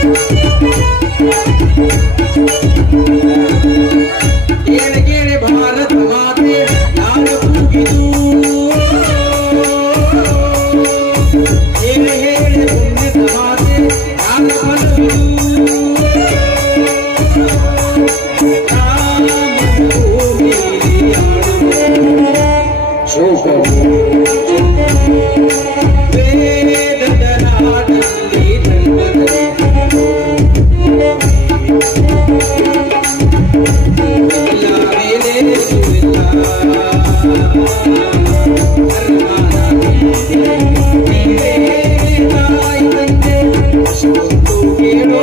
ಕೇಳಿ ಕೇಳಿ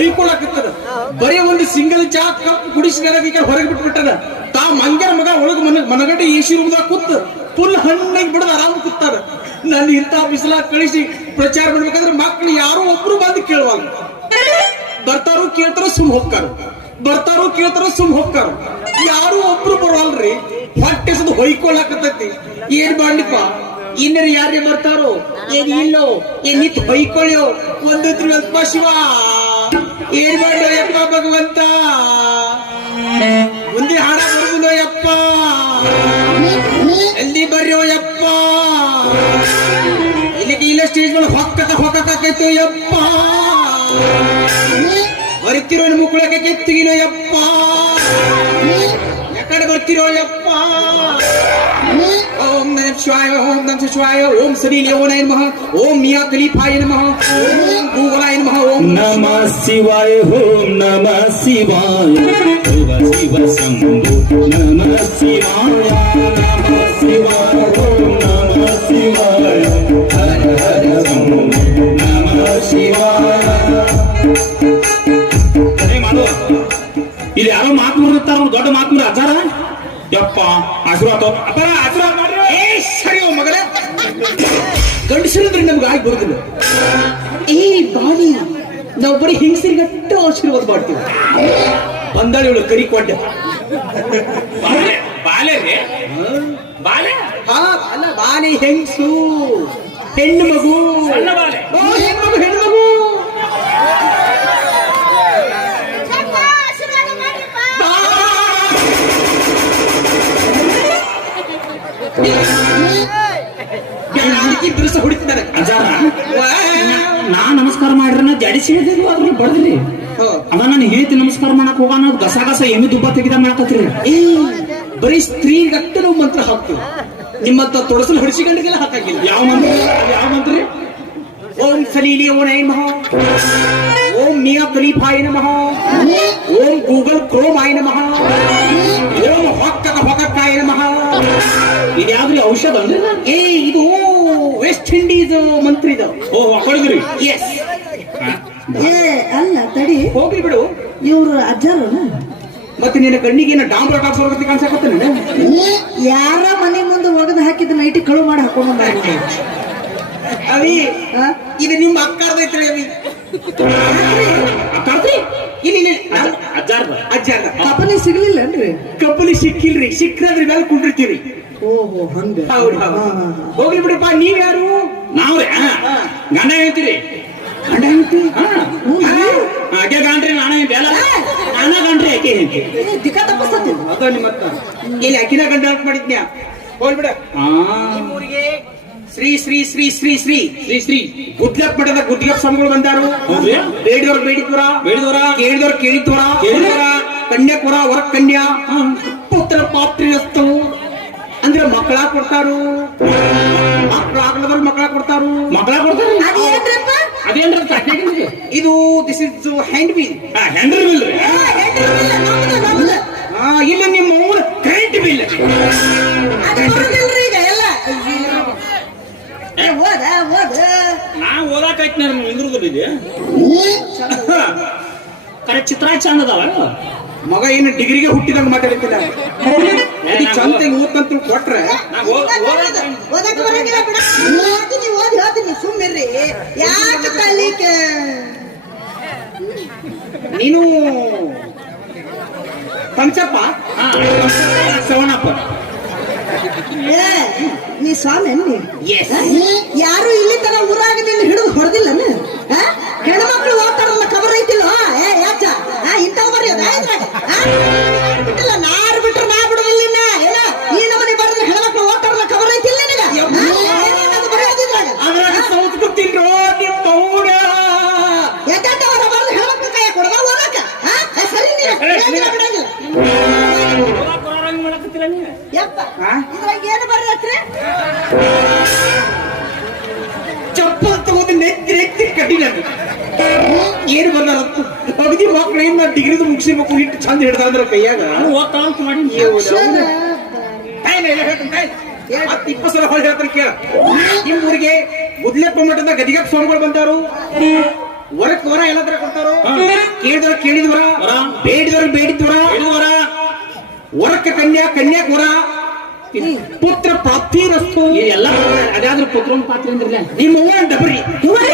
ಹೊಯ್ಕೊಳಕತ್ತದ ಬರೀ ಒಂದು ಸಿಂಗಲ್ ಚಾ ಕಪ್ ಕುಡಿಸಿದಾಗ ಹೊರಗೆ ಬಿಟ್ಬಿಟ್ಟದ ತಾ ಮಂಗ್ಯರ ಮಗ ಒಳಗ ಮನ ಮನಗಡೆ ಏಸಿ ರೂಮ್ದಾಗ ಕೂತ್ ಫುಲ್ ಹಣ್ಣಾಗಿ ಬಿಡದ ಆರಾಮ್ ಕೂತಾರ. ನನ್ನ ಇಂತ ಬಿಸಿಲ ಕಳಿಸಿ ಪ್ರಚಾರ ಮಾಡ್ಬೇಕಾದ್ರೆ ಮಕ್ಳು ಯಾರೋ ಒಬ್ರು ಬಂದು ಕೇಳುವಲ್ಲ ಬರ್ತಾರೋ ಕೇಳ್ತಾರೋ ಸುಮ್ ಹೋಗ್ತಾರ. ಬರ್ತಾರೋ ಕೇಳ್ತಾರೋ ಸುಮ್ ಹೋಗ್ತಾರ. ಯಾರು ಒಬ್ರು ಬರೋಲ್ರಿ ಹೊಟ್ಟೆ ಸದ್ ಹೊಯ್ಕೊಳಕತ್ತೈತಿ. ಏನ್ ಮಾಡ್ಲಿಪ್ಪ? ಇನ್ನರ ಯಾರೇ ಬರ್ತಾರೋ? ಏನ್ ಇಲ್ಲೋ? ಏನ್ ನಿತ್ ಹೊಯ್ಕೊಳ್ಳೋ ಒಂದ್ ಶಿವ. ಏನ್ ಮಾಡೋ ಯಪ್ಪ ಭಗವಂತ? ಮುಂದೆ ಹಾಡ ಬರುವುದೋ ಯಪ್ಪ ಎಲ್ಲಿ ಬರ್ಯೋ ಯಪ್ಪ ಇಲ್ಲಿ ಇಲ್ಲ ಸ್ಟೇಜ್ ಮೇಲೆ ಹೊಕ್ಕತ ಹೊಕ್ಕತ್ತಾಕೈತು ಯಪ್ಪ ಬರುತ್ತಿರೋ ಮುಕ್ಕಳಕ್ಕೆ ಕೆತ್ತಿಗಿನೋ ಯಪ್ಪ ಎಕಡೆ ಬರ್ತಿರೋ ಯಪ್ಪ ಓಂ ನಮ ಶಿವಾಯ ಓಂ ನಮ ಶಿವಾಯ ಓಂ ಶ್ರೀ ಲೇವನಾಯ ನಮಃ ಓಂ ಮಿಯಾ ಖಲೀಫಾಯ ನಮಃ ಓಂ ಗೂಗಲಾಯ ನಮಃ ಓಂ ನಮ ಶಿವಾಯ ಓಂ ನಮ ಶಿವಾಯ ಶಿವ ಶಿವ ಶಂಭು ನಮ ಶಿವಾಯ ನಮ ಶಿವಾಯ ಓಂ ನಮ ಶಿವಾಯ ಹರ ಹರ ಶಂಭು ನಮ ಶಿವಾಯ ಅದೇ ಮಾಡು ಇಲ್ಲಿ ಯಾರೋ ಮಾತುರ್ತಾರ ದೊಡ್ಡ ಮಾತುರ ಅಚಾರ ಯಪ್ಪ ಆಶೀರ್ವಾದ ಅಪ್ಪ ಆಶೀರ್ವಾದ ಮಾಡ್ರಿ ಏ ಸರಿ ಓ ಮಗನೇ ಗಂಡಸರಂದ್ರೆ ನಮ್ಗೆ ಆಗಿ ಬರುದಿಲ್ಲ ಈ ಬಾಡಿ ನಾವು ಬರೀ ಹೆಂಗಸರಿಗಟ್ಟ ಆಶೀರ್ವಾದ ಮಾಡ್ತೀವಿ ಬಂದಾಳಿ ಇವಳು ಕರಿ ಕೊಂಡೆ ಬಾಲೆ ಬಾಲೆ ರೀ ಬಾಲೆ ಹಾ ಅಲ್ಲ ಬಾನೆ ಹೆಂಗಸು ಹೆಣ್ಣು ಮಗು ಸಣ್ಣ ಬಾಲೆ. ಓ, ಹೆಣ್ಣು ಮಗು ಹೆಣ್ಣು ಅಜಾರ ವಾ. ನಾ ನಮಸ್ಕಾರ ಮಾಡ್ರಿ ಜಡಿಸಿ ಹೇಳಿದ್ರು ಅದ್ರಲ್ಲಿ ಬಡದ್ರಿ. ಅದ ನಾನು ಹೇಳ್ತಿ ನಮಸ್ಕಾರ ಮಾಡಕ್ ಹೋಗಾನ ಗಸ ಗಸ ಎಮ್ಮಿ ದುಬ್ಬ ತೆಗಿದ ಮಾಡಕತ್ರಿ ಏ ಬರೀ ಸ್ತ್ರೀಗಟ್ಟ ನಾವು ಮಂತ್ರ ಹಾಕ್ತೀವಿ ನಿಮ್ಮಂತ ತೊಡಸಲು ಹೊಡಿಸಿಕೊಂಡಿಗೆಲ್ಲ ಹಾಕಂಗಿಲ್ಲ. ಯಾವ ಮಂತ್ರ? ಯಾವ ಮಂತ್ರ? ಓಂ ಸಲೀಲಿ ನೈ ನಮಃ. ಓಂ ಮಿಯಾ ಖಲೀಫಾಯ ನಮಃ. ಓಂ ಗೂಗಲ್ ಕ್ರೋಮ್ ಕ್ರೋಮಾಯ ನಮಃ. ಓಂ ಹೊಕ್ಕದ ಹೊಕ್ಕಕ್ಕಾಯ ನಮಃ. ಇದ್ಯಾವ್ದ್ರಿ ಔಷಧ? ಅಂದ್ರೆ ಏ ಇದು ವೆಸ್ಟ್ ಇಂಡೀಸ್ ಮಂತ್ರಿದ. ಇದು ಓ ಹೊಡಿದ್ರಿ ಎಸ್ ಏ ಅಲ್ಲ ತಡಿ. ಹೋಗ್ಲಿ ಬಿಡು. ಇವ್ರು ಅಜ್ಜಾರನ ಮತ್ತೆ ನಿನ್ನ ಕಣ್ಣಿಗೆ ಏನು ಡಾಂಬರ ಟಾಪ್ಸ್ ಹೋಗತ್ತೆ ಕಾಣಿಸಕತ್ತ ಯಾರ ಮನೆ ಮುಂದೆ ಒಗದು ಹಾಕಿದ ನೈಟಿ ಕಳು ಮಾಡಿ ಹಾಕೊಂಡು ಬಂದ ಅವಿ ಇದು ನಿಮ್ಮ ಅಕ್ಕಾರ್ದೈತ್ರಿ ಅವಿ. ಅಕ್ಕಾರ್ತಿ ಇಲ್ಲಿ ಅಜ್ಜಾರ್ದ ಅಜ್ಜ ಅಲ್ಲ. ಕಪಲಿ ಸಿಗ್ಲಿಲ್ಲನ್ರಿ ಕಪ್ಪಲಿ ಸಿಕ್ಕಿಲ್ರಿ. ಸಿಕ್ಕದ್ರ ಮೇಲೆ ಕುಂಡಿರ್ತೀರಿ. ಓಹೋ ಹಂಗ. ಹೌದು ಹೌದು. ಹಾ, ಹಾ, ಹಾ. ಹೋಗ್ಲಿ ಬಿಡಪ್ಪ ನೀವ್ ಯಾರು? ನಾವ್ರೆ? ಆ, ಗಂಡ ಹೇಳ್ತೀರಿ ಗಂಡ? ಆಕೆ ಗಾಂಡ್ರಿ ನಾನೇ ಬೇಲ ನಾನ ಗಂಡ್ರಿ ಆಕೆ ಹೇಳ್ತಿ ದಿಕ್ಕ ಅದ ಇಲ್ಲಿ ಅಕ್ಕಿನ ಗಂಡ ಮಾಡಿದ್ನ್ಯಾ ಶ್ರೀ ಶ್ರೀ ಶ್ರೀ ಶ್ರೀ ಶ್ರೀ ಶ್ರೀ ಶ್ರೀ. ಗುಡ್ಲಪ್ ಮಠದ ಗುಡ್ಲಪ್ ಸ್ವಾಮಿಗಳು ಬಂದಾರು? ಬೇಡಿದವ್ರು ಬೇಡಿದ್ವರ? ಬೇಡಿದವರ? ಕೇಳಿದವ್ರು ಕೇಳಿದ್ವರ? ಕೇಳಿದವರ? ಕನ್ಯಾಪುರ ವರ ಕನ್ಯಾ ಪುತ್ರ ಪಾತ್ರಿಯಸ್ತು ಅಂದ್ರೆ ಮಕ್ಕಳ ಕೊಡ್ತಾರು. ಮಕ್ಕಳಾಗಲದವ್ರು ಮಕ್ಕಳ ಕೊಡ್ತಾರು. ಮಕ್ಕಳ ಕೊಡ್ತಾರ? ಅದೇನ್ರ ಇದು this is hand bill hand bill. ಇಲ್ಲ ನಿಮ್ಮ ಊರು ಕರೆಂಟ್ ಬಿಲ್ ನಾ ಓದಾಕೈತಿ ನಾನು ಇಂದ್ರದಲ್ಲಿ ಇದೆ ಕರೆ ಚಿತ್ರ ಚಂದ ಅದಾವ? ಮಗ ಏನು ಡಿಗ್ರಿಗೆ ಹುಟ್ಟಿದಂಗ ಮಾತಾಡ್ತಿಲ್ಲ. ಚಂದ ಓದ್ತಂತ ಕೊಟ್ರೆ ಓದಾಕ ಓದಕ್ಕೆ ಬರಂಗಿಲ್ಲ ಬಿಡ. ಓದಿ ನೀವು ಓದಿ ಹೇಳ್ತೀನಿ. ಸುಮ್ಮಿರ್ರಿ ಯಾಕೆ ತಲಿಕೆ? ನೀನು ಪಂಚಪ್ಪ? ಶ್ರವಣಪ್ಪ ಸವಣಪ್ಪ. ಏ, ನೀ ಸ್ವಾಮಿ ನೀ Yes. ಯಾರು ಇಲ್ಲಿ ತರ ಊರಾಗ ನಿನ್ನ ಹಿಡಿದು ಹೊಡೆದಿಲ್ಲ ಹೆಣ್ಮಕ್ಳು ಓದ್ತಾರಲ್ಲ ಕಬರ್ ಐತಿಲ್ಲ. ಏ ಯಾಚ ಆ, ಇಂಥವ್ ಇದ್ರಾಗ ಆ? ಬಿಟ್ಟಿಲ್ಲ ನಾರು ಬಿಟ್ರೆ ನಾ ಬಿಡೋದಿಲ್ಲ ಇನ್ನ. ಏನ? ಈ ನಮನಿ ಬರೆದ್ರೆ ಹೆಣ್ಮಕ್ಳು ಓದ್ತಾರಲ್ಲ ಕಬರ್ ಐತಿಲ್ಲ ನಿನಗ? ಆ? ಏನೇನದು ಬರೆಯೋದಿದ್ರಾಗ ಅದ್ರಾಗ ಸಂಸ್ಕೃತಿ ನಿಮ್ಮ ಅವ್ನ ಎದ್ದಾಟವರ ಬರೆದು ಹೆಣ್ಮಕ್ಳು ಕೈ ಕೊಡದ ಓದಕ? ಆ? ಆ, ಸರಿ ನೀನು ಬಿಡಂಗಿಲ್ಲ ಓದಾಕ ಬರೋರಂಗ್ ಮಾಡಕತ್ತೀರ ನೀವು ಯಪ್ಪ ಆ? ಇದ್ರಾಗ ಏನು ಬರೆಯತ್ರಿ ಚಪ್ಪಲ್ ತಗೊಂಡು ನೆತ್ತಿ ನೆತ್ತಿ ಕಟ್ಟಿಲ್ಲ ಏನು ಬಂದ ಅಗದಿ ಮಕ್ಳು ಏನ್ ಡಿಗ್ರಿದು ಮಕ್ಕಳು ಇಟ್ಟು ಚಂದ ಹಿಡ್ದ ಅಂದ್ರೆ ಕೈಯಾಗ? ಮಾಡಿ ಇಪ್ಪತ್ತು ಸಲ ಹೊಳೆ ಹೇಳ್ತಾರೆ ಕೇಳ. ನಿಮ್ ಊರಿಗೆ ಗುದ್ಲೆಪ್ಪ ಮಠದ ಗದಿಗಪ್ಪ ಸ್ವಾಮಿಗಳು ಬಂದಾರು ವರಕ್ ವರ ಎಲ್ಲ ತರ ಕೊಡ್ತಾರೋ ಕೇಳಿದವ್ರ ಕೇಳಿದ್ವರ? ವರ. ಬೇಡಿದವ್ರ? ಬೇಡಿದ್ವರ. ಹೇಳಿದವರ ವರಕ್ಕೆ ಕನ್ಯಾ ಕನ್ಯಾಕ್ ವರ ಪುತ್ರ ಪ್ರಾಪ್ತಿ ರಸ್ತು ಎಲ್ಲ ಅದಾದ್ರೂ ಪುತ್ರನ ಪಾತ್ರ ಅಂದ್ರಲ್ಲ ನಿಮ್ಮ ಅವ್ವ ಡಬರಿ ಇವ್ರೇ,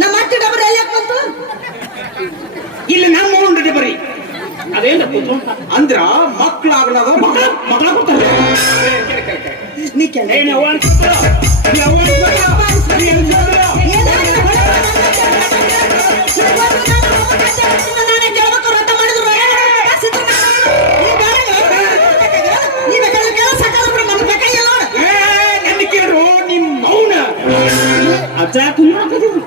ನಮ್ಮ ಅತ್ತೆ ಡಬರ್ ಎಲ್ಲಿ ಬಂತು ಇಲ್ಲಿ ನಮ್ಮ ಅವ್ವ ಡಬರಿ ಅದೇನ ಪುತ್ರನ ಪಾತ್ರ ಅಂದ್ರ ಮಕ್ಳಾಗ್ಲಾದ ಮಕ್ಕಳ ಮಕ್ಕಳ ಕೊಡ್ತಾರೆ ನೀ ಕೆಲ ಏನ್ ಅವ್ವ ಅನ್ಸುತ್ತೋ? ಈ ಅವ್ವ ಅನ್ಸುತ್ತೋ? ಈ ಅಜ್ಜ ಕುಂದ್ರಾಕತ್ತೀವಿ.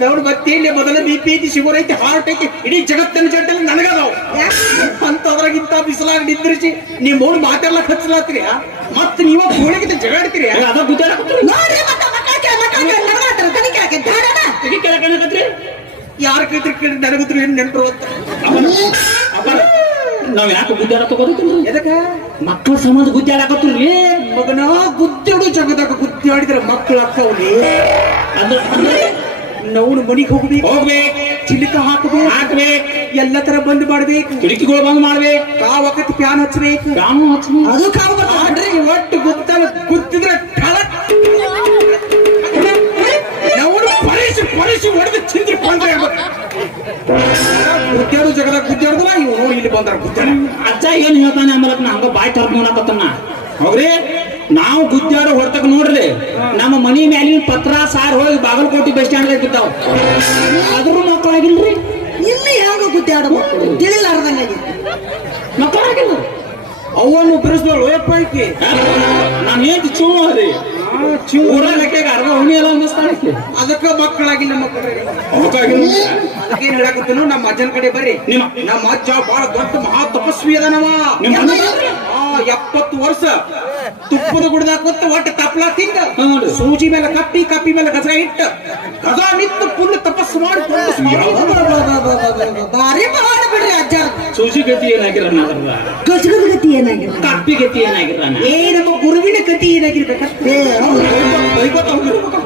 ಬತ್ತಿ ಬತ್ತೇಲಿ ಮೊದಲ ಬಿ ಪಿ ಐತಿ ಶುಗರ್ ಐತಿ ಹಾರ್ಟ್ ಐತಿ. ಇಡೀ ಜಗತ್ತಿನ ಜಡ್ಡಲ್ಲಿ ನನಗದಾವ್. ಅಂತ ಅದ್ರಾಗಿಂತ ಬಿಸಿಲಾಗ ನಿದ್ರಿಸಿ ನಿಮ್ಮ ಮೌನ ಮಾತೆಲ್ಲ ಹಚ್ಚಲಾತ್ರಿ ಮತ್ತೆ ನೀವ ಕೋಳಿಗಿಂತ ಜಗಾಡ್ತೀರಿ ಅದ ಕಾಣಕತ್ರಿ? ಯಾರ ಕೈತ್ರಿ ಕೇಳಿ ನನಗತ್ರಿ ಏನ್ ನೆಂಟ್ರು ಅಂತ. ಅವನ- ನಾವ್ ಯಾಕೆ ಗುದ್ದಾಡ ತಗೋದಿಲ್ಲ ಎದಕ್ಕ? ಮಕ್ಕಳ ಸಮಾಜ ಗುದ್ದಾಡಕತ್ರಿ ಮಗನ ಗುದ್ದಾಡು ಜಗದಾಗ ಗುದ್ದಾಡಿದ್ರೆ ಮಕ್ಕಳು ಅಕ್ಕವ್ಲಿ ಅಂದ್ರೆ ಮನಿಗೆ ಹೋಗ್ಬೇಕು. ಹೋಗ್ಬೇಕು. ಚಿಲಕ ಹಾಕಬೇಕು. ಹಾಕ್ಬೇಕು. ಎಲ್ಲ ತರ ಬಂದ್ ಮಾಡ್ಬೇಕು. ಕಿಟಕಿಗಳು ಬಂದ್ ಮಾಡ್ಬೇಕು. ಕಾವಕತ್ ಪ್ಯಾನ್ ಹಚ್ಬೇಕು ರಾಮ ಹಚ್ಚಿ ಅದು ಕಾವು ಒಟ್ಟು ಗೊತ್ತ ಗೊತ್ತಿದ್ರೆ ಠಳಕ್. ನವ್ನು ಪರಿಸಿ ಪರಿಸಿ ಹೊಡೆದು ಗುದ್ದಾಡು ಜಗದಾಗ ಗುದ್ದಾಡ್ದಲ್ಲ ಇಲ್ಲಿ ಬಂದಾರ ಗುದ್ದಾಡ. ಅಜ್ಜ ಏನ್ ಹೇಳ್ತಾನೆ ಆಮೇಲೆ ನಾ ಹಂಗ ಬಾಯ್ ತರ್ಕ ನೋಡಕತ್ತನ್ನ ಹೌದ್ರಿ? ನಾವು ಗುದ್ದಾಡೋ ಹೊಡ್ತಕ್ ನೋಡ್ರಿ ನಮ್ಮ ಮನಿ ಮ್ಯಾಲಿನ ಪತ್ರ ಸಾರ್ ಹೋಗಿ ಬಾಗಲಕೋಟೆ ಬಸ್ ಸ್ಟ್ಯಾಂಡ್ ಬಿದ್ದಾವ. ಅದ್ರ ಮಕ್ಕಳಾಗಿಲ್ರಿ ಇಲ್ಲಿ ಹೇಗ ಗುದ್ದಾಡ ಮಕ್ಕಳು ತಿಳಿಲಾರ್ದಂಗ ಮಕ್ಕಳಾಗಿಲ್ಲ ಅವನ್ನು ಬೆರೆಸ್ದಳು ಯಪ್ಪ ಈಕಿ ನಾನು ಏನ್ ಚೂ ರೀ ಊರಾಗ ಅರ್ಧ ಹುಣಿ ಎಲ್ಲ ಅನ್ನಿಸ್ತಾಳಕ್ಕೆ ಅದಕ್ಕ ಮಕ್ಕಳಾಗಿಲ್ಲ ಮಕ್ಕಳು ಅವಕ್ಕಾಗಿಲ್ಲ ಅದಕ್ಕೇನ್ ಹೇಳಕತ್ತನು? ನಮ್ಮ ಅಜ್ಜನ ಕಡೆ ಬರ್ರಿ. ನಿಮ್ಮ- ನಮ್ಮ ಅಜ್ಜ ಬಹಳ ದೊಡ್ಡ ಮಹಾ ತಪಸ್ವಿ ಅದನವ. ಎಪ್ಪತ್ತು ವರ್ಷ ತುಪ್ಪದ ಗುಡ್ದಾಗ ಕೊತ್ತ ಒಟ್ಟು ತಪ್ಪಲ ತಿಂದ. ಸೂಜಿ ಮೇಲೆ ಕಪ್ಪಿ ಕಪ್ಪಿ ಮೇಲೆ ಗಜ ಇಟ್ಟ. ಗಜ ನಿಂತು ಪುಣ್ಯ ತಪಸ್ಸು ಮಾಡಿ. ಬಾರಿ ಮಾಡ್ಬಿಡ್ರಿ ಅಜ್ಜ. ಸೂಜಿ ಗತಿ ಏನಾಗಿರ ಗಜಗದ ಗತಿ ಏನಾಗಿರ ಕಪ್ಪಿ ಗತಿ ಏನಾಗಿರ ಏ ನಮ್ಮ ಗುರುವಿನ ಕತಿ ಏನಾಗಿರ್ಬೇಕ? ಏ, ಹೌದು. ದೈವತ ಅವ್ನಿರ್ಬೇಕು.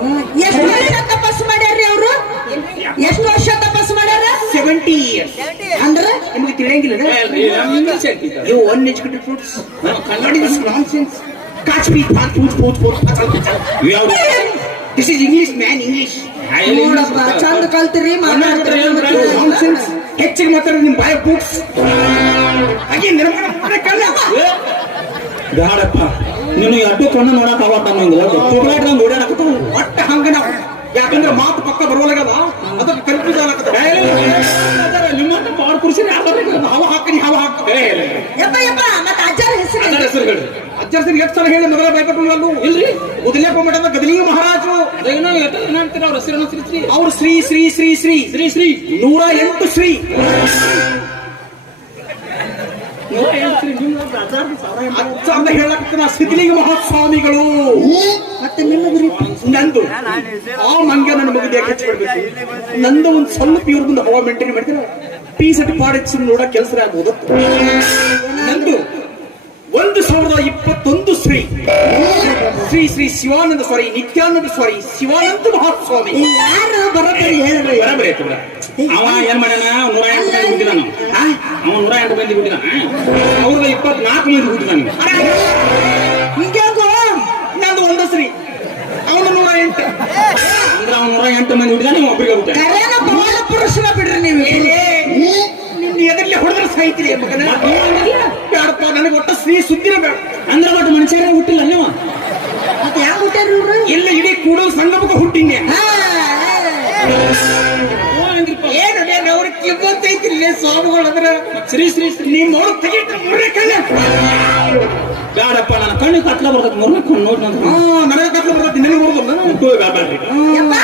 ಎಷ್ಟು ವರ್ಷ ತಪಸ್ಸು ಮಾಡ್ಯಾರ್ರಿ ಅವರು? ಎಷ್ಟು ವರ್ಷ? 70 ಇಯರ್ಸ್ ಅಂದ್ರೆ ನಿಮಗೆ ತಿಳಿಯಂಗಿಲ್ಲ food, food. This is English, man, English. ನೋಡಪ್ಪ ಚಂದ ಕಲ್ತಿರಿ. ಹೆಚ್ಚಿಗೆ ಮಾತಾಡೋದು ನಿಮ್ ಬಾಯ ಬುಕ್ಸ್ ಹಾಗೆ ನಿರ್ಮಾಣ? ಮಾಡಕ್ಕಲ್ಲ ಬ್ಯಾಡಪ್ಪ. ನೀನು ಎಡ್ಡು ಕಣ್ಣು ನೋಡಕ್ ಆಗತ್ತ ಓಡಾಡಕತ್ತಾವ ಒಟ್ಟ ಹಂಗ ನಾವು ಯಾಕಂದ್ರೆ ಮಾತು ಪಕ್ಕ ಬರೋಲಾಗದ ಅದಕ್ಕೆ ನಿಮ್ಮಂತ ಪವರ್ ಕುರ್ಸಿ ಹವ ಹಾಕಿ ಹವ ಹಾಕ ಯಪ್ಪ ಯಪ್ಪ ಮತ್ತ ಅಜ್ಜಾರ ಹೆಸರು ಹೇಳಿ ಅಜ್ಜರ ಸರಿ ಎಷ್ಟು ಸಲ ಹೇಳಿ ಮೊದಲ ಭಯಪಟ್ಟು ಅಲ್ಲೂ ಇಲ್ರಿ ಉದಲೇಪ ಮಠದ ಗದಲಿಂಗ ಮಹಾರಾಜರು ಏನೋ ಏನಂತೀರ ಅವ್ರ ಶ್ರೀ ಅವ್ರು ಶ್ರೀ ಶ್ರೀ ಶ್ರೀ ಶ್ರೀ ಶ್ರೀ ಶ್ರೀ ನೂರ ಎಂಟು ಶ್ರೀ. ಅಚ್ಚ ಅಂತ ಹೇಳಕ್ಕಿನ ಸಿದ್ಧಲಿಂಗ ಮಹಾಸ್ವಾಮಿಗಳು ಮತ್ತೆ ಗುರಿ ನಂದು. ಆ ಮಂಗ ನನ್ನ ಮಗದ ಯಾಕೆ ಹಚ್ಚಿಬಿಡ್ಬೇಕು ನಂದು ಒಂದು ಸ್ವಲ್ಪ ಇವ್ರ ಮುಂದೆ ಹವಾ ಮೇಂಟೈನ್ ಮಾಡಿದ್ರೆ ಪೀಸ್ ಅಟ್ ಪಾಡಿಸ್ ನೋಡೋ ಕೆಲಸ ಆಗ್ಬೋದು ನಂದು ಒಂದು ಸಾವಿರದ ಇಪ್ಪತ್ತೊಂದು ಶ್ರೀ ಶ್ರೀ ಶ್ರೀ ಶಿವಾನಂದ ಸ್ವಾರಿ ನಿತ್ಯಾನಂದ ಸ್ವಾರಿ ಶಿವಾನಂದ ಮಹಾಸ್ವಾಮಿ. ಯಾರು ಹೇಳ್ರಿ? ಅವ ಏನ್ ಮಾಡ್ಯಾನ? ನೂರ ಎಂಟು ಮಂದಿ ಹುಟ್ಟಿದಾನ ಅವ ನೂರ ಎಂಟು ಮಂದಿ ಹುಟ್ಟಿದಾನ. ಅವ್ರದ ಇಪ್ಪತ್ನಾಲ್ಕು ಮಂದಿ ಹಿಂಗ್ಯಾಂಗೋ ಎಂಟು ಅಂದ್ರೆ ಅವ್ನ ನೂರ ಎಂಟು ಮಂದಿ ಇವ ಒಬ್ಬರಿಗೆ ಹುಟ್ಟ ಕರೆನ ಬಿಡ್ರಿ ನೀವು ನಿನ್ನ ಎದರ್ಲಿ ಹೊಡೆದ್ರೆ ಸಾಯ್ತೀರಿ ಬೇಡಪ್ಪ ನನಗೆ ಒಟ್ಟ ಶ್ರೀ ಸುದ್ದಿನ ಬೇಡ. ಅಂದ್ರೆ ಒಟ್ಟು ಮನುಷ್ಯರೇ ಹುಟ್ಟಿಲ್ಲ ನೀವು? ಮತ್ತೆ ಯಾಕೆ ಹುಟ್ಟಾರ್ರಿ ಇವ್ರು? ಇಲ್ಲ ಇಡೀ ಕೂಡಲು ಸಂಗಮಕ್ಕೆ ಹುಟ್ಟಿಂಗೆ. ಹಾ, ಏನು ಅವ್ರ ಕಿಬ್ಬತ್ತೈತಿಲ್ಲ ಸ್ವಾಮಿಗಳು ಅಂದ್ರೆ. ಶ್ರೀ ಶ್ರೀ ಶ್ರೀ. ನಿಮ್ಮ ಅವ್ರು ತೆಗಿಟ್ರೆ ಮುರ್ರೆ ಕಣ್ಣ ಬ್ಯಾಡಪ್ಪ ನನ್ನ ಕಣ್ಣು ಕತ್ಲ ಬರ್ತದೆ ಮೂರನೇ ಕಣ್ಣು ನೋಡಿ ಹಾ ನನಗೆ ಕತ್ಲ ಬರ್ತದೆ ನಿನಗೆ ಬರ್ತದೆ. ಯಪ್ಪ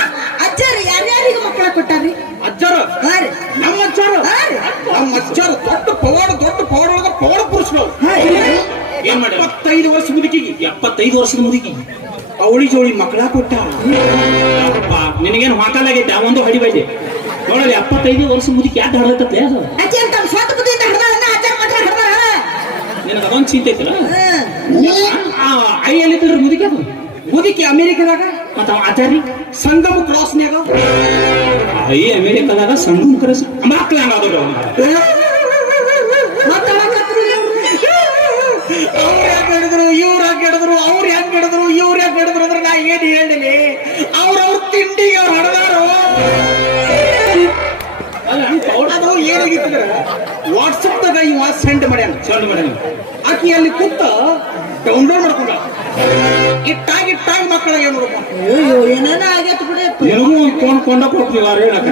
ಅಜ್ಜಾರಿ ಯಾರ್ಯಾರಿಗೆ ಮಕ್ಕಳ ಕೊಟ್ಟಾರ್ರಿ? ಅಜ್ಜಾರ? ಹಾ ರೀ. ನಮ್ಮ ಅಜ್ಜಾರ. ನಮ್ಮ ಅಜ್ಜಾರ ದೊಡ್ಡ ಪವಾಡ ದೊಡ್ಡ ಪವಾಡ ಒಳಗ ಪವಾಡ ಪುರುಷರು ಹಾ, ಇಲ್ಲ. ಏನ್ ಮಾಡಿ ಎಪ್ಪತ್ತೈದು ವರ್ಷ ಮುದುಕಿಗೆ ಎಪ್ಪತ್ತೈದು ವರ್ಷದ ಮುದುಕಿ. ಅವಳಿ ಜೋಳಿ ಮಕ್ಕಳ ಕೊಟ್ಟ. ಅಪ್ಪ ನಿನಗೇನು ಹಾಕಲಾಗೈತೆ ಆ ಒಂದು ಹೊಡಿಬೈದೆ ನೋಡಲಿ ಎಪ್ಪತ್ತೈದು ವರ್ಷ ಮುದುಕಿ ಯಾಕೆ ಹಡ್ದಾಳ? ನಿನಗೆ ಅದೊಂದು ಚಿಂತೆ ಐತಲ್ಲ? ಹಾ ಆ ಐ ಮುದುಕಿ ಅದು. ಮುದುಕಿ ಅಮೆರಿಕದಾಗ ಮತ್ತ ಆಚಾರಿ ಸಂಗಮ ಕ್ರಾಸ್ನ್ಯಾಗ ಐ ಅಮೇರಿಕಾದಾಗ ಸಣ್ಣ ಕ್ರಾಸ್ ಅಳಕತ್ರು ಇವ್ರು. ಅವ್ರು ಯಾಕೆ ಹಿಡಿದ್ರು ಇವ್ರು ಯಾಕೆ ಹಿಡಿದ್ರು ಅವ್ರು ಯಾಕೆ ಹಿಡಿದ್ರು ಇವ್ರು ಯಾಕೆ ಹಿಡಿದ್ರು ಅಂದ್ರೆ ನಾ ಏನ್ ಹೇಳಿನಿ ಅವ್ರವ್ರ ತಿಂಡಿಗೆ ಅವ್ರು ಹಡದಾರು. ಅದು ಏನಾಗಿತ್ತಂದ್ರೆ ವಾಟ್ಸಪ್ದಾಗ ಇವ ಸೆಂಡ್ ಮಾಡ್ಯಾನ ಸೆಂಡ್ ಮಾಡ್ಯಾನ ಆಕಿ ಅಲ್ಲಿ ಕೂತ ಡೌನ್ಲೋಡ್ ಮಾಡ್ಕೊಂಡ ಇಟ್ಟಾಗಿ ಇಟ್ಟಾಗಿ ಮಕ್ಕಳ ಏನ್ ನೋಡಪ್ಪ ಅಯ್ಯೋ ಏನಾನ ಆಗೈತ್ ನಿನಗೂ ಒಂದು ಫೋನ್ ಕೊಂಡ ಕೊಡ್ತೀವಿ ಅವ್ರು ಹೇಳಕ್ಕ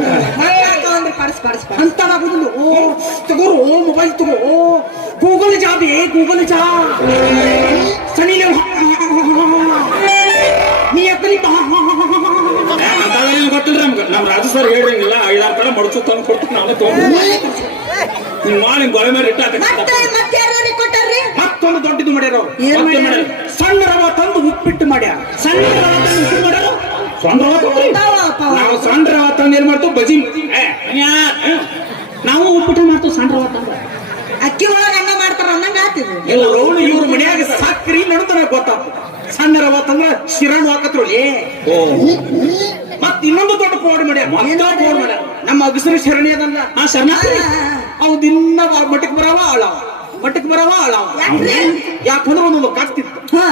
ಅಂತ ಆಗುದಿಲ್ಲ ಓ ತಗೋರು ಓ ಮೊಬೈಲ್ ತಗೋ ಓ ಗೂಗಲ್ ಜಾಬ್ ಏ ಗೂಗಲ್ ಜಾ ಸನಿ ನೀ ಅಂತದೇನು ಗೊತ್ತಿಲ್ಲ ನಮ್ಗೆ ನಮ್ಮ ರಾಜು ಸರ್ ಹೇಳ್ರಿ ಮಡಚು ತಂದು ಕೊಡ್ತೀನಿ ನಾನು ತೊಗೊಂಡು ಮಾಡಿ ಗೊಳೆ ಮೇಲೆ ಇಟ್ಟ ಮತ್ತೊಂದು ದೊಡ್ಡದು ಮಾಡ್ಯಾರ? ಸಣ್ಣ ರವ ತಂದು ಉಪ್ಪಿಟ್ಟು ಮಾಡ್ಯಾರ. ಸಣ್ಣ ರವ ತಂದು ಉಪ್ಪು ಮಾಡ್ಯಾರ? ಸಣ್ಣ ರವ? ನಾವು ಸಣ್ಣ ರವ ತಂದು ಏನ್ ಮಾಡ್ತೀವಿ? ಬಜಿ ನಾವು ಉಪ್ಪಿಟ್ಟು ಮಾಡ್ತೀವಿ ಸಣ್ಣ ರವ ತಂದ್ರೆ ಅಕ್ಕಿ ಒಳಗ ಅನ್ನ ಮಾಡ್ತಾರ ಅನ್ನಂಗ ಆತಿದ್ರು ಇವ್ರು ಇವ್ರ ಮನ್ಯಾಗ ಸಕ್ರಿ ನಡ್ತಾನೆ ಗೊತ್ತಾಗ್ತದೆ ಸಣ್ಣ ರವ ತಂದ್ರ ಶಿರಣ್ ಹಾಕತ್ರು ಏ ಓ ಮತ್ ಇನ್ನೊಂದು ದೊಡ್ಡ ಪೌಡ್ ಮಾಡ್ಯಾರ. ಮತ್ತೆ ಪೌಡ್ ಮಾಡ್ಯಾರ? ನಮ್ಮ ಅಗಸರು ಶರಣಿ ಅದಲ್ಲ. ಆ ಶರಣಿ. ಅವು ದಿನ ಮಠಕ್ ಬರವ ಅಳವ ಮಠಕ್ ಬರವ ಅಳವ? ಯಾಕಂದ್ರೆ ಒಂದೊಂದು ಕತ್ತಿತ್ತು ಹಾ.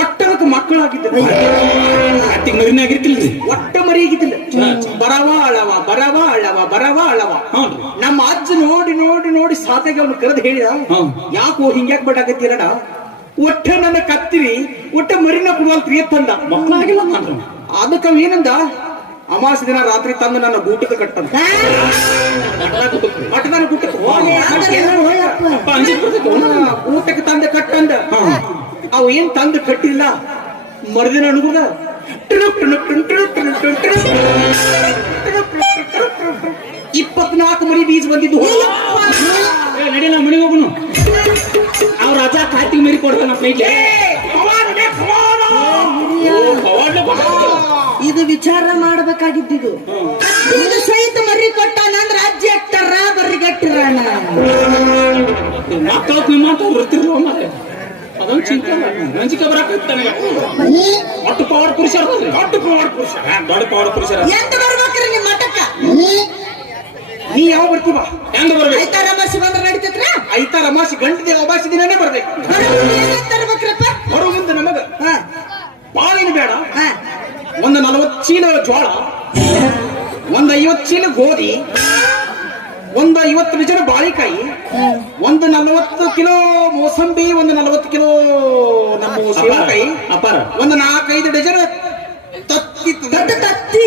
ಒಟ್ಟದಕ್ಕೆ ಮಕ್ಕಳಾಗಿದ್ದ ಹತ್ತಿಗೆ ಮರಿನಾಗಿರ್ತಿಲ್ರಿ ಒಟ್ಟ ಮರಿಯಾಗಿದ್ದಿಲ್ಲ ಬರವ ಅಳವ ಬರವ ಅಳವ ಬರವ ಅಳವ ನಮ್ಮ ಅಜ್ಜ ನೋಡಿ ನೋಡಿ ನೋಡಿ ಸಾತೆಗೆ ಅವನು ಕರೆದು ಹೇಳಿದ. ಯಾಕೋ ಹಿಂಗ್ಯಾಕ್ ಬಡಾಕತ್ತೀರಣ ಒಟ್ಟ ನನ್ನ ಕತ್ತಿರಿ ಒಟ್ಟ ಮರಿನ ಕೊಡುವಲ್ ಪ್ರಿಯ ತಂದ ಮಕ್ಕಳಾಗಿಲ್ಲ ಅದಕ್ಕೆ ಅದಕ್ಕ ಅವ ಏನಂದ ಅಮಾವಾಸ್ಯ ದಿನ ರಾತ್ರಿ ತಂದು ನನ್ನ ಗೂಟಕ್ಕೆ ಕಟ್ಟಂದ ಗೂಟಕ್ಕೆ ಹೋಗಿ ಊಟಕ್ಕೆ ತಂದ ಕಟ್ಟಂದ. ಅವು ಏನ್ ತಂದು ಕಟ್ಟಿಲ್ಲ? ಮರುದಿನ ಅನುಗುದ ಇಪ್ಪತ್ನಾಲ್ಕು ಮರಿ ಬೀಜ ಬಂದಿದ್ದು. ನಡೆಯಲ್ಲ ನಡಿ ನಾ ಮನೆಗೆ ಹೋಗುನು? ಅವ್ರ ಅಜ್ಜ ಕಾತಿಗೆ ಮರಿ ಕೊಡ್ತಾನ ಇದು ವಿಚಾರ ಮಾಡ್ಬೇಕಾಗಿದ್ದು ಇದು ಸಹಿತ ಮರಿ ಕೊಟ್ಟಾನಂದ್ರ ಅಜ್ಜಿ ಅಟ್ಟರ ಬರ್ರಿಗಟ್ಟಿರಣ ಅದೊಂದು ಚಿಂತೆ ನಂಜಿಕೆ ಬರಾಕ ಒಟ್ಟು ಪವರ್ ಪುರುಷರ ದೊಡ್ಡ ಪವರ್ ಪುರುಷ ದೊಡ್ಡ ಪವರ್ ಪುರುಷರ. ಎಂತ ಬರ್ಬೇಕ್ರಿ ನಿಮ್ಮ ಮಠಕ್ಕ? ನೀ ಯಾವ ಬರ್ತೀವ? ಹೆಂಗ್ ಬರ್ಬೇಕು? ಐತಾರ ರಮಸಿ ಬಂದ್ರ ನಡಿತೈತ್ರ? ಐತ ಅಮಾಸಿ ಗಂಟೆ ದೇವ ಅಮಾಸಿ ದಿನನೇ ಬರ್ಬೇಕು. ಬರೋ ಮುಂದೆ ನಮಗ. ಹಾ. ಬಾಳಿನ ಬೇಡ. ಹಾ. ಒಂದು ನಲವತ್ತು ಚೀಲ ಜೋಳ ಒಂದು ಐವತ್ತು ಚೀಲ ಗೋಧಿ ಒಂದು ಐವತ್ತು ಡಜನ್ ಬಾಳಿಕಾಯಿ ಒಂದು ನಲವತ್ತು ಕಿಲೋ ಮೋಸಂಬಿ ಒಂದು ನಲವತ್ತು ಕಿಲೋ ನಮ್ಮ ಸೇವಕಾಯಿ ಅಪಾರ ಒಂದು ನಾಲ್ಕೈದು ಡಜನ್ ತತ್ತಿ ದೊಡ್ಡ ತತ್ತಿ.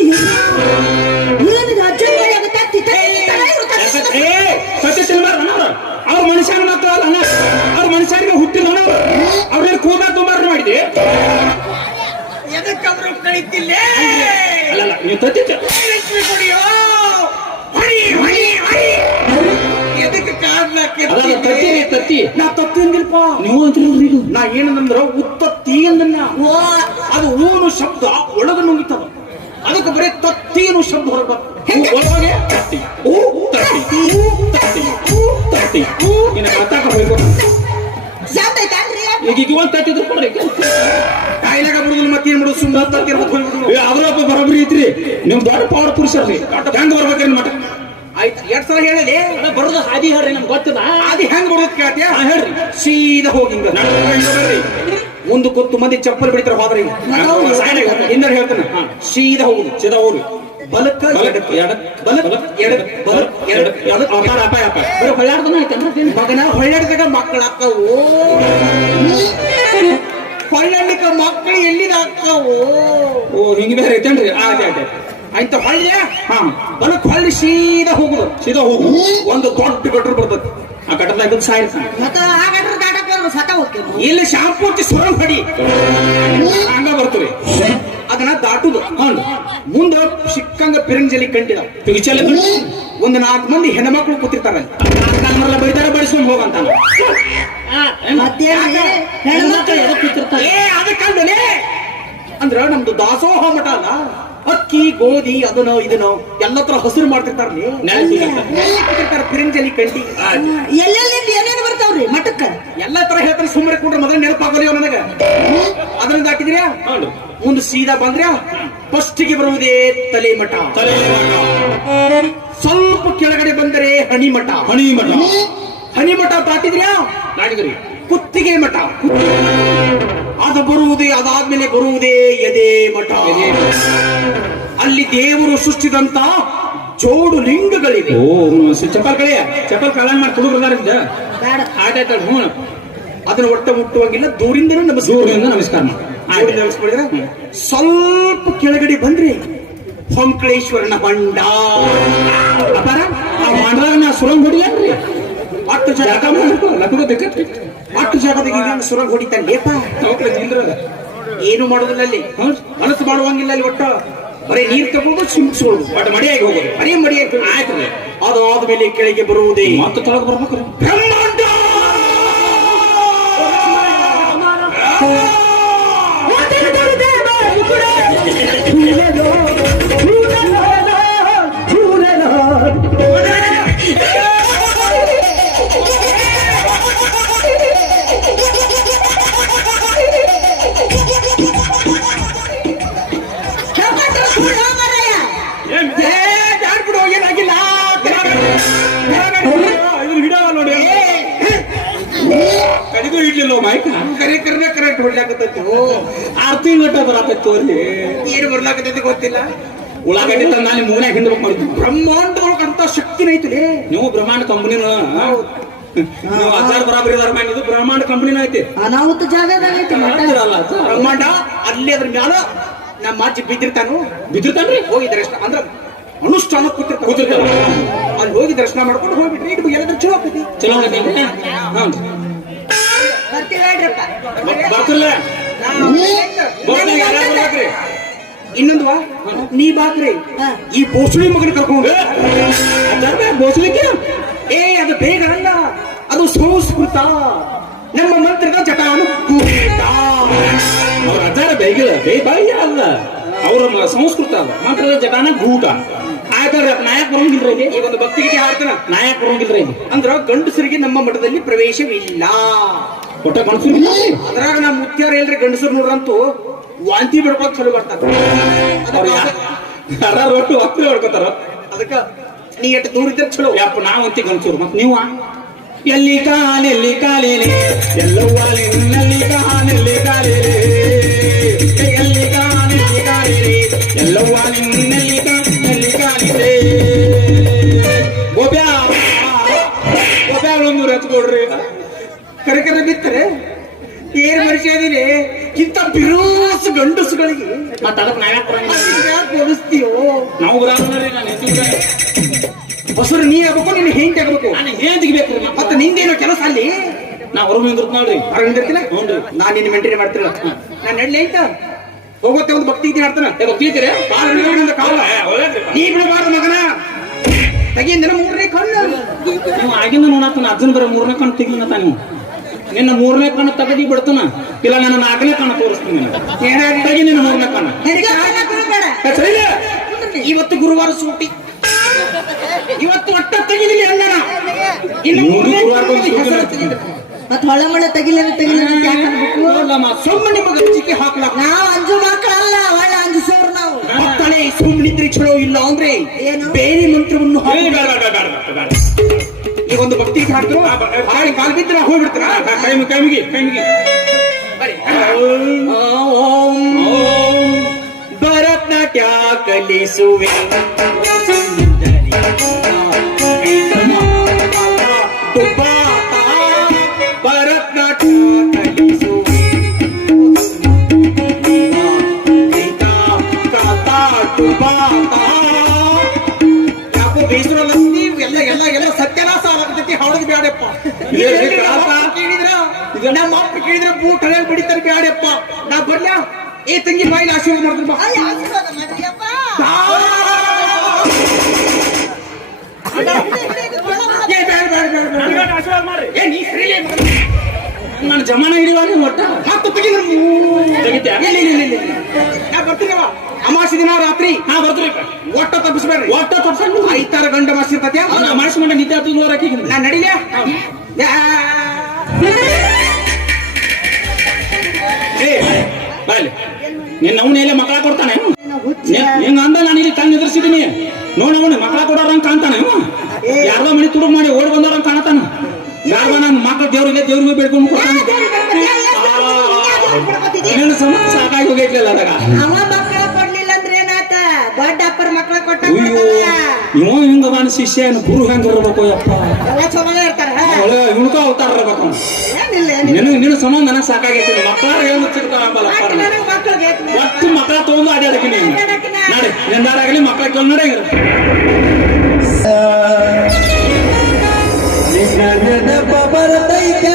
ಸತ್ಯ ಅವ್ರ ಮನುಷ್ಯನ ಮಾತ್ರ ಅಲ್ಲ ಅವ್ರ ಮನುಷ್ಯರಿಗೆ ಹುಟ್ಟಿಲ್ಲ ಎದಕ್ಕಂದ್ರು ಕಳಿತಿಲ್ಲ. ಅಲ್ಲಲ್ಲ ನೀವು ಎದಕ್ಕೆ ಕಾಡ್ಲಾಕೆ ಅದಲ್ಲ ತತ್ತಿ ನಾ ತತ್ತಿ ಅಂದಿಲ್ಪ. ನೀವು ಅಂತೀರಲ್ರಿ ಇದು? ನಾ ಏನಂದ್ರ ಉತ್ತತ್ತಿ ಅಂದನ್ನ. ಓ. ಅದು ಊನು ಶಬ್ದ ಒಳಗ ನುಂಗಿತವ. ಅದಕ್ಕೆ ಬರೀ ತತ್ತೀನು ಶಬ್ದ ಹೊರಗೆ. ಒಳಗೆ? ತತ್ತಿ. ಊ ತತ್ತಿ. ಊ ತತ್ತಿ. ಊ ತತ್ತಿ. ಊ ಇನ್ನ ಕತ್ತಾಕ ಹೋಗ್ಬೇಕು. ಶಾಂತ ಐತಾನ್ರಿ ಈಗ ಒಂದ್ ತತ್ತಿದ್ರು ಕೊಡ್ರಿ ಕಾಯಿಲೆಗ ಬಿಡುದಿಲ್ಲ ಮತ್ತೇನ್ ಮಾಡುದು? ಸುಮ್ಮನೆ ತತ್ತಿ ಇರ್ಬೇಕು ಹೋಗ್ಬಿಡುದು. ಏ, ಅವ್ರಪ್ಪ ಬರೋಬ್ಬರಿ ಐತ್ರಿ. ನಿಮ್ ದೊಡ್ಡ ಪವರ್ ಪುರುಷರ್ರಿ ಹೆಂಗ್ ಬರ್ಬೇಕ್ರಿ ಮಠ? ಆಯ್ತು ಎರಡ್ ಸಲ ಅದ ಬರೋದು ಹಾದಿ ಹೇಳ್ರಿ ನಮ್ಗೆ ಗೊತ್ತದ? ಹಾದಿ ಹೆಂಗ್ ಬರೋದ್ ಕೇಳ್ತೀಯ? ಹೇಳ್ರಿ. ಸೀದಾ ಹೋಗಿ ಹಿಂಗ ಮುಂದೆ ಕೂತು ಮಂದಿ ಚಪ್ಪಲ್ ಬಿಡ್ತಾರ ಹೋದ್ರಿ? ಹಿಂದ ಹೇಳ್ತಾನೆ. ಸೀದಾ ಹೋಗುದು. ಸೀದಾ ಹೋಗ್ರಿ ಬಲಕ್ಕ ಬಲಕ್, ಎಡಕ್ ಎಡಕ್, ಬಲಕ್ ಬಲಕ್, ಎಡಕ್ ಬಲಕ್ ಎಡಕ್ ಎಡಕ್ ಅಪಾರ ಅಪಾಯ ಅಪಾಯ ಬರೀ ಹೊಳ್ಳಾಡ್ದನ ಐತೇನ್ರಿ ಮಗನ ಹೊಳ್ಳಾಡಿದಾಗ ಮಕ್ಕಳಾಕ್ಕವು ಹೊಳ್ಳಾಡ್ಲಿಕ್ಕ ಮಕ್ಕಳು ಎಲ್ಲಿದ ಓ ಹಿಂಗ್ ಬೇರೆ ಐತೇನ್ರಿ ಆಯ್ತು ಹೊಳ್ಳಿ? ಹಾ. ಬಲಕ್ ಹೊಳ್ಳಿ ಸೀದಾ ಹೋಗುದು. ಸೀದಾ ಹೋಗು ಒಂದು ದೊಡ್ಡ ಕಟ್ಟರು ಬರ್ತದೆ. ಆ ಕಟ್ಟದಾಗ ಸಾಯ್ತಾನೆ ಮತ್ತ ಆ ಬರೋದು ಸತ ಹೋಗ್ತೀವಿ ಇಲ್ಲಿ ಶಾಂಪೂರ್ತಿ ಸ್ವರ ಹೊಡಿ. ಹಂಗ ಬರ್ತೀವಿ ಅದನ್ನ ದಾಟುದು. ಹೌದು. ಮುಂದ ಸಿಕ್ಕಂಗ ಪಿರಂಜಲಿ ಕಂಟಿದಾವ ಪಿಗಿಚಲ್ಲ ಒಂದ್ ನಾಲ್ಕು ಮಂದಿ ಹೆಣ್ಮಕ್ಳು ಕೂತಿರ್ತಾರ. ಕಾಲಮಲ್ಲ ಬೈದಾರ ಬಡಿಸ್ಕೊಂಡು ಹೋಗಂತ ಹೆಣ್ಮಕ್ಳು ಕೂತಿರ್ತಾರೆ? ಏ ಅದಕ್ಕಂದಲೇ. ಅಂದ್ರ ನಮ್ದು ದಾಸೋಹ ಮಠ ಅಲ್ಲ. ಅಕ್ಕಿ ಗೋಧಿ ಇದನ್ನು ಎಲ್ಲ ಎಲ್ಲತ್ರ ಹಸಿರು ಮಾಡ್ತಿರ್ತಾರ. ಕೂತಿರ್ತಾರ ಪಿರಂಜಲಿ ಕಂಡಿ ಎಲ್ಲೆಲ್ಲಿಂದ ಏನೇನು ಬರ್ತಾವ್ರಿ ಮಠಕ್ಕ? ಎಲ್ಲ ತರ ಹೇಳ್ತಾರೆ ಸುಮ್ಮನೆ ಕೊಟ್ರೆ ಮೊದಲು ನೆನಪಾಗಲಿ ನನಗ. ಅದರಿಂದ ಹಾಕಿದ್ರಿ ಒಂದು ಮುಂದೆ ಸೀದಾ ಫಸ್ಟ್ ಫಸ್ಟಿಗೆ ಬರುವುದೇ ತಲೆ ಮಠ. ತಲೆ ಸ್ವಲ್ಪ ಕೆಳಗಡೆ ಬಂದರೆ ಹಣಿ ಮಠ. ಹಣಿ ಮಠ. ಹನಿ ಮಠ ದಾಟಿದ್ರ್ಯಾ ನಾಡಿದ್ರಿ ಕುತ್ತಿಗೆ ಮಠ. ಅದು ಬರುವುದೇ ಅದಾದ್ಮೇಲೆ ಬರುವುದೇ ಎದೆ ಮಠ. ಅಲ್ಲಿ ದೇವರು ಸೃಷ್ಟಿದಂತ ಜೋಡು ಲಿಂಗಗಳಿವೆ. ಓ ಚಪ್ಪಲ್ ಕಳೆಯ ಚಪ್ಪಲ್ ಕಳ್ಳ ಮಾಡಿ ಕುಡುಗ್ರು ಇದ್ದ ಬೇಡ. ಹ್ಞೂ. ಅದನ್ನ ಒಟ್ಟ ಮುಟ್ಟುವಂಗಿಲ್ಲ ದೂರಿಂದ ನಮಸ್ಕಾರ. ದೂರದಿಂದ ನಮಸ್ಕಾರ ನಮಸ್ಕಾರ. ಸ್ವಲ್ಪ ಕೆಳಗಡೆ ಬಂದ್ರೆ. ಹೊಂಕಳೇಶ್ವರನ ಬಂಡ. ಅಪಾರ ಆ ಮಾಡ್ದಾಗ ನಾ ಸುರಂಗ್ ಹೊಡಿಯನ್ರಿ ಮಾಡ್ಕೊ ಲಪಡ ಬೇಕತ್ರಿ ಅಟ್ಟು ಜಾಗದಾಗ ಸುರಂಗ್ ಹೊಡಿತಾನೆ ಲೇಪ. ಏನು ಮಾಡೋದಿಲ್ಲ ಅಲ್ಲಿ? ಹೌದು. ಮನಸ್ಸು ಮಾಡುವಂಗಿಲ್ಲ ಅಲ್ಲಿ ಒಟ್ಟ. ಬರೀ ನೀರ್ ತಗೊಂಡು ಸಿಂಪಿಸೋದು ಬಟ್ ಮಡಿಯಾಗಿ ಹೋಗೋದು. ಬರೀ ಮಡಿ ಆಯ್ತು ಅದು ಆದ್ಮೇಲೆ ಕೆಳಗೆ ಬರುವುದೇ? ಮತ್ತೆ ತೊಳಗ ಬರ್ಬೇಕು ಬ್ರಹ್ಮಾಂಡ! ಹೊಡ್ಲಾಕತ್ತೈತಿ ಆರ್ ತಿಂಗಳ ಬರತೈತಿ ತೋರಿ. ಏನು ಬರ್ಲಾಕತ್ತೈತಿ ಗೊತ್ತಿಲ್ಲ. ಉಳ್ಳಾಗಡ್ಡಿ ತಂದ ಅಲ್ಲಿ ಮೂನ್ಯಾಗ ಹಿಂದೆ ಮಾಡಿದ್ವಿ ಬ್ರಹ್ಮಾಂಡದೊಳಗ ಅಂತ ಶಕ್ತಿನ ಐತಿ ನೀವು ಬ್ರಹ್ಮಾಂಡ ಕಂಪನಿನ? ಬರಾಬರಿ ಮ್ಯಾನ್ ಇದು ಬ್ರಹ್ಮಾಂಡ ಕಂಪನಿನ ಐತಿ? ಅನಾಹುತ ಜಾಗದಾಗ ಐತಿ ಬ್ರಹ್ಮಾಂಡ ಅಲ್ಲಿ ಅದ್ರ ಮ್ಯಾಲ ನಮ್ಮ ಮಾಜಿ ಬಿದ್ದಿರ್ತಾನು. ಬಿದ್ದಿರ್ತಾನ್ರಿ? ಹೋಗಿ ದರ್ಶನ ಅಂದ್ರ ಅನುಷ್ಠಾನ ಕೂತಿರ್ತಾನೆ. ಕೂತಿರ್ತಾನ. ಅಲ್ಲಿ ಹೋಗಿ ದರ್ಶನ ಮಾಡ್ಕೊಂಡು ಹೋಗ್ಬಿಟ್ರಿ ಇದು ಎಲ್ಲಾದ್ರೂ ಚಲೋ ಆಗ್ತೈತಿ. ಚಲೋ ಹ್ಮ್ ಹ್ಞೂ ಇನ್ನೊಂದು ವಾ, ನೀ ಬಾಕ್ರಿ. ಈ ಬೋಸುಳಿ ಮಗನ ಕರ್ಕೊಂಡು ಬೋಸ್ಲಿಕ್ಕೆ ಏ! ಅದು ಬೇಗ ಅಲ್ಲ. ಅದು ಸಂಸ್ಕೃತ. ನಮ್ಮ ಮಂತ್ರದ ಜಟಾನು ಅವ್ರ ಅಜ್ಜಾರ ಬೈಗಿಲ್ಲ ಬೈ ಅಲ್ಲ. ಅವರ ಸಂಸ್ಕೃತ ಅಲ್ಲ. ಮಂತ್ರದ ಜಟಾನ ಗೂಟ ಆಯ್ತಾರ ನಾಯಕ್ ಬರೋಂಗಿಲ್ರಿ ಇಲ್ಲಿ? ಈ ಒಂದು ಭಕ್ತಿಗೆ ಹಾಡ್ತಾನ. ನಾಯಕ್ ಬರೋಂಗಿಲ್ರಿ ಇಲ್ಲಿ. ಅಂದ್ರ ಗಂಡಸರಿಗೆ ನಮ್ಮ ಮಠದಲ್ಲಿ ಪ್ರವೇಶವಿಲ್ಲ. ಒಟ್ಟ ಕನ್ಸು ಅದ್ರಾಗ ನಾ ಮುತ್ಯಾರ ಹೇಳ್ರಿ ಗಂಡಸರು ನೋಡ್ರಂತೂ ವಾಂತಿ ಬಿಡ್ಕೊಳಕ್ ಚಲೋ ಬರ್ತಾರ. ಯಾರ ರೊಟ್ಟು ಒಪ್ಪಿ ಹೊಡ್ಕೋತಾರ? ಅದಕ್ಕ ನೀ ಎಷ್ಟು ದೂರ ಇದ್ದರೆ ಚಲೋ. ಯಪ್ಪ ನಾವ್ ಗಂಡಸರು ಮತ್ತೆ ಮತ್ ನೀವ? ಎಲ್ಲಿ ಕಾಲೆಲ್ಲಿ ಕಾಲೇನೆ ಎಲ್ಲವ್ವ ನಿನ್ನಲ್ಲಿ ಕಾಲೆಲ್ಲಿ ಕಾಲೇನೆ ಎಲ್ಲಿ ಕಾಲೆಲ್ಲಿ ಕಾಲೇನೆ ಎಲ್ಲವ್ವ ನಿನ್ನಲ್ಲಿ ಮನುಷ್ಯ ಇಂಥ ಬಿರುಸು ಗಂಡಸುಗಳಿಗೆ. ನಾವ್ಯಾಕ್ ಬರಂಗಿಲ್ಲ? ಯಾಕೆ ಹೋಲಿಸ್ತೀಯೋ ನಾವು ಬರೋದ್ರಿ ನಾನು ಹೊಸರು ನೀ ಆಗ್ಬೇಕು ನಿನ್ನ ಹೆಂಡತಿ ಆಗ್ಬೇಕು? ನಾನು ಏನ್ ತೆಗಿಬೇಕ್ರಿ ಮತ್ತೆ ನಿಂದೇನೋ ಕೆಲಸ ಅಲ್ಲಿ? ನಾ ಹೊರಗೆ ನಿಂದಿರ್ತ ನೋಡ್ರಿ ಹೊರಗಿರ್ತಿಲ್ಲ ಹ್ಞೂನ್ರಿ. ನಾನ್ ನಿನ್ನ ಮೆಂಟೇನ್ ಮಾಡ್ತಿಲ್ಲ ನಾನು ನಡ್ಲಿ ಆಯ್ತಾ? ಹೋಗುತ್ತೆ ಒಂದು ಭಕ್ತಿ ಇದೆ ಆಡ್ತಾನ ಗೊತ್ತೀತೀರಿ ಕಾಲ ಹಿಡಿಯೋದ್ರಿಂದ ಕಾಲ. ನೀ ಬಿಡಬಾರ್ದು ಮಗನ. ತೆಗಿಯಿಂದ ಮೂರನೇ ಕಣ್ಣು. ನೀವು ಆಗಿಂದ ನೋಡತ್ತ ಅಜ್ಜನ ಬರ ಮೂರನೇ ಕಣ್ಣು ತೆಗಿಲ್ಲ ನೀವು ನಿನ್ನ ಮೂರನೇ ಕಣ್ಣು ತಗದಿ ಬಿಡ್ತಾನ. ಇಲ್ಲ ನನ್ನ ನಾಲ್ಕನೇ ಕಣ್ಣು ತೋರಿಸ್ತೀನಿ. ತೆಗಿ ನಿನ್ನ ಮೂರನೇ ಕಣ್ಣು. ಸರಿ ಇವತ್ತು ಗುರುವಾರ ಸೂಟಿ. ಇವತ್ತು ಒಟ್ಟ ತೆಗಿಲಿ ಇನ್ನು. ಮತ್ ಹೊಳೆ ಮಳೆ ಸುಮ್ಮನೆ ನಿಮಗೆ ಹಾಕ್ಲಾಕ. ನಾವ್ ಅಂಜು ಮಕ್ಕಳಲ್ಲ ಒಳ್ಳೆ ಅಂಜಿಸೋರ್ ನಾವು. ಮಕ್ಕಳೇ ಸುಮ್ಮನಿದ್ರೆ ಚಲೋ ಇಲ್ಲ ಅಂದ್ರೆ ಏನು? ಬೇರೆ ಮಂತ್ರವನ್ನು ಹಾಕಿ ಈಗ ಒಂದು ಭಕ್ತಿ ಹಾಕ್ತು ಹಾಳಿ ಕಾಲ್ ಬಿದ್ರೆ ಹೋಗ್ಬಿಡ್ತೀರ ಆ, ಕೈ ಮುಗಿ, ಕೈ ಮುಗಿ, ಕೈ ಮುಗಿ. ಓಂ ಭರತನಾಟ್ಯ ಕಲಿಸುವೆ ಭರತನಾಟ್ಯ ನಮ್ಮ ಅಪ್ಪ ಕೇಳಿದ್ರ? ಬೂಟ್ ಹಳೆ ಬಿಡಿತಾರೆ ಬ್ಯಾಡಪ್ಪ ನಾ ಬರ್ಲಾ? ಏ ತಂಗಿ ಬಾಯಿಲಿ ಆಶೀರ್ವಾದ ಮಾಡಿದ್ರು ಬಾ. ನೀ ನನ್ನ ಜಮಾನ ಹಿಡಿಯುವಾಗ ನೀವು ಒಟ್ಟ ಹತ್ತು ತೆಗಿ ನಮ್ಮ ತೆಗಿತ್ಯಾ? ಇಲ್ಲ ಇಲ್ಲ ಇಲ್ಲ ಇಲ್ಲ. ನಾ ಬರ್ತೀನವ ಅಮಾಸಿ ದಿನ ರಾತ್ರಿ. ಹಾ ಬರ್ತೀರಿ ಒಟ್ಟ ತಪ್ಪಿಸ್ಬೇಡ್ರಿ. ಒಟ್ಟ ತಪ್ಸಂಡು ಐತಾರ ಗಂಡ ಮಾಸಿ ಇರ್ತತ್ಯ ನಾ ಮಂಡ ನಿದ್ದೆ ಹತ್ತು ನೂರ ಹಾಕಿದ್ದೀನಿ ನಾ ನಡಿಲೆ? ಏ ಬಾಯ್ಲಿ. ನಿನ್ನ ಅವನ ಎಲ್ಲ ಮಕ್ಕಳ ಕೊಡ್ತಾನೆ ಇವ್ನು? ಹುಚ್ಚ. ನೀ- ಹಿಂಗ ಅಂದ ನಾನು ಇಲ್ಲಿ ತಂದು ನಿದ್ರಿಸಿದೀನಿ ನೋಡ ಅವನು ಮಕ್ಕಳ ಕೊಡೋರಂಗ್ ಕಾಣ್ತಾನೆ ಯಾರ್ದೋ ಮನೆ ತುಡುಗ್ ಮಾಡಿ ಓಡ್ ಬಂದವ್ರಂಗ್ ಕಾಣತಾನ ಯಾರ ನನ್ನ ಮಕ್ಕಳ ದೇವ್ರಿಗೆ ದೇವ್ರಿಗೆ ಬೇಡ್ಕೊಂಡು ಕೊಡ್ತಾನೆ. ನಿನ್ನ ಸಂಬಂಧ ಸಾಕಾಗಿ ಹೋಗೈತಿಲ್ಲ ಅದಾಗ. ಅವ ಮಕ್ಕಳ ಕೊಡ್ಲಿಲ್ಲ ಅಂದ್ರೆ ಏನಾತ? ದೊಡ್ಡ ಅಪ್ಪರ ಮಕ್ಕಳ ಕೊಟ್ಟ ಅಯ್ಯೋ. ಇವ ಹಿಂಗ ಅದಾನ ಶಿಷ್ಯ ಏನು ಗುರು ಹೆಂಗಿರ್ಬೇಕು ಯಪ್ಪ ಒಳ್ಳೆ ಇವನ್ಕ ಅವತಾರ ಇರ್ಬೇಕು ನಿನಗೆ ನಿನ್ನ ಸಂಬಂಧ ನನಗೆ ಸಾಕಾಗೈತಿ ಮಕ್ಕಳ ನಾನು? ಒಟ್ಟು ಮಕ್ಕಳ ತಗೊಂಡು ಅಡ್ಯಾಡಕ್ಕೆ ನೀನು. ನಡಿ ಎಂದಾರಾಗಲಿ ಮಕ್ಕಳ ಕೇಳಿ ನಡೆ ನೆನಪ ಬರ್ತೈತ